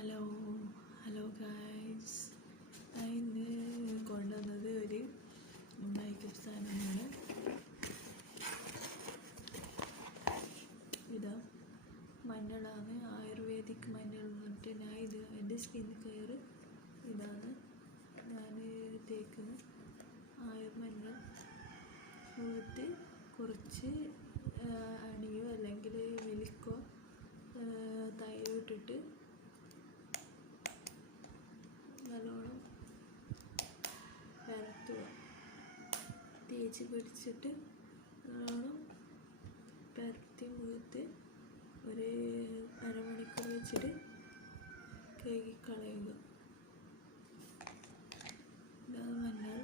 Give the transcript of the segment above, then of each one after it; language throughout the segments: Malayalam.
ഹലോ ഗായ്സ്, ഞാൻ ഇന്ന് കൊണ്ടുവന്നത് ഒരു മേക്കപ്പ് സാധനമാണ്. ഇതാ മഞ്ഞളാണ്, ആയുർവേദിക് മഞ്ഞൾ എന്നിട്ട് ഞാൻ എൻ്റെ സ്കിൻ കെയർ ഇതാണ് ഞാൻ തേക്കുന്നത്. മഞ്ഞൾ മുഖത്ത് കുറച്ച് അണിയോ അല്ലെങ്കിൽ മിൽക്കോ തൈരോ ഇട്ടിട്ട് നല്ലോണം പരത്തുക. തേച്ച് പിടിച്ചിട്ട് നല്ലോണം പരത്തി മുഖത്ത് ഒരു അരമണിക്കൂർ വെച്ചിട്ട് കഴുകിക്കളയുക. ഇതാണ് മഞ്ഞൾ.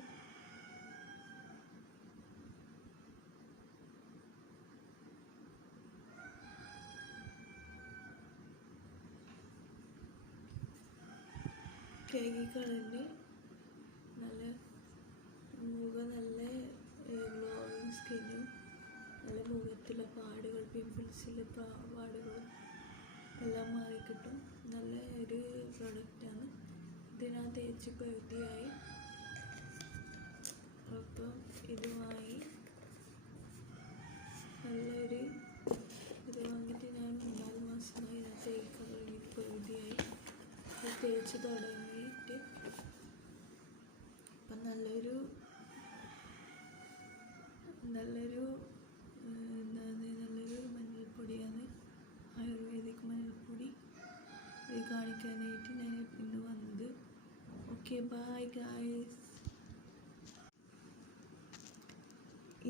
കഴുകിക്കളഞ്ഞ് നല്ല മുഖം നല്ല ഗ്ലോയിങ് സ്കിന്നും നല്ല മുഖത്തിലെ പാടുകൾ, പിമ്പിൾസിലെ പാടുകളും എല്ലാം മാറിക്കിട്ടും. നല്ല ഒരു പ്രൊഡക്റ്റാണ്. ഇത് ഞാൻ തേച്ച് പകുതിയായി. അപ്പം ഇതുമായി നല്ലൊരു ഇത് വാങ്ങിയിട്ട് ഞാൻ 3-4 മാസമായി ഞാൻ തേക്കാൻ തുടങ്ങിയിട്ട് പകുതിയായി. തേച്ച് തുടങ്ങിയിട്ട് ഇപ്പം നല്ലൊരു മഞ്ഞൾപ്പൊടിയാണ്, ആയുർവേദിക് മഞ്ഞൾപ്പൊടി. ഇത് കാണിക്കാനായിട്ട് ഞാൻ ഇന്ന് വന്നത്. Okay, bye guys.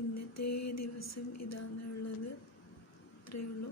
ഇന്നത്തെ ദിവസം ഇതാണുള്ളത്. ഇത്രയേ ഉള്ളൂ.